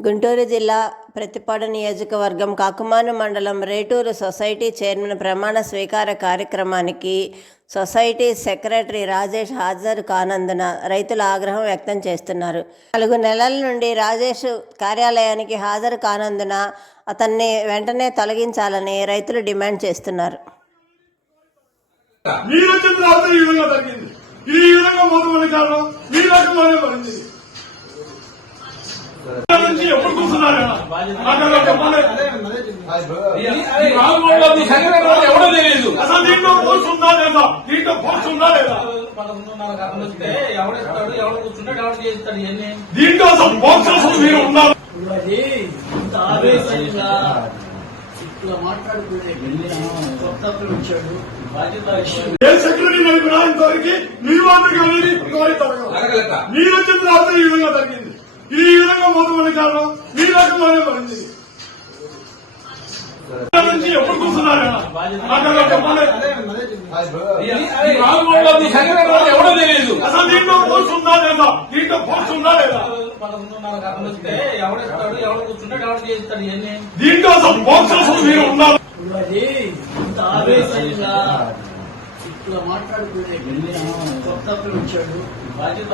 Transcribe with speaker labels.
Speaker 1: గుంటూరు జిల్లా ప్రతిపాడు నియోజకవర్గం కాకుమాను మండలం రేటూరు సొసైటీ చైర్మన్ ప్రమాణ స్వీకార కార్యక్రమానికి సొసైటీ సెక్రటరీ రాజేష్ హాజరు కానందున రైతులు ఆగ్రహం వ్యక్తం చేస్తున్నారు. నాలుగు నెలల నుండి రాజేష్ కార్యాలయానికి హాజరు కానందున అతన్ని వెంటనే తొలగించాలని రైతులు డిమాండ్ చేస్తున్నారు.
Speaker 2: ఈ విధంగా
Speaker 3: ఎవడో తెలియదు
Speaker 2: అసలు దీంట్లో పోస్ట్ ఉందా లేదా దీంట్లో పోస్ట్ ఉందా లేదా దీంట్లో అసలు పోస్ట్ అసలు మీరు ఉన్నారు
Speaker 4: ఇట్లా మాట్లాడుకునే వచ్చాడు
Speaker 2: ఏ సెక్రటరీ నడిపినా ఇంతవరకు మీ మాదిరిగా అనేది మీరు వచ్చిన తర్వాత ఈ విధంగా తగ్గింది ఇది కారణం మీ రకంలోనే పడింది నుంచి ఎప్పుడు కూర్చున్నారు
Speaker 3: ఎవడో తెలియదు.
Speaker 2: అసలు దీంట్లో పోస్ట్ ఉందా లేదా? దీంట్లో పోస్ట్ ఉందా లేదా?
Speaker 3: ఎవడు
Speaker 2: దీంట్లో అసలు పోస్ట్ అసలు మీరు ఉన్నారు?
Speaker 4: ఇట్లా మాట్లాడుకునే కొత్త వచ్చాడు. బాధ్యత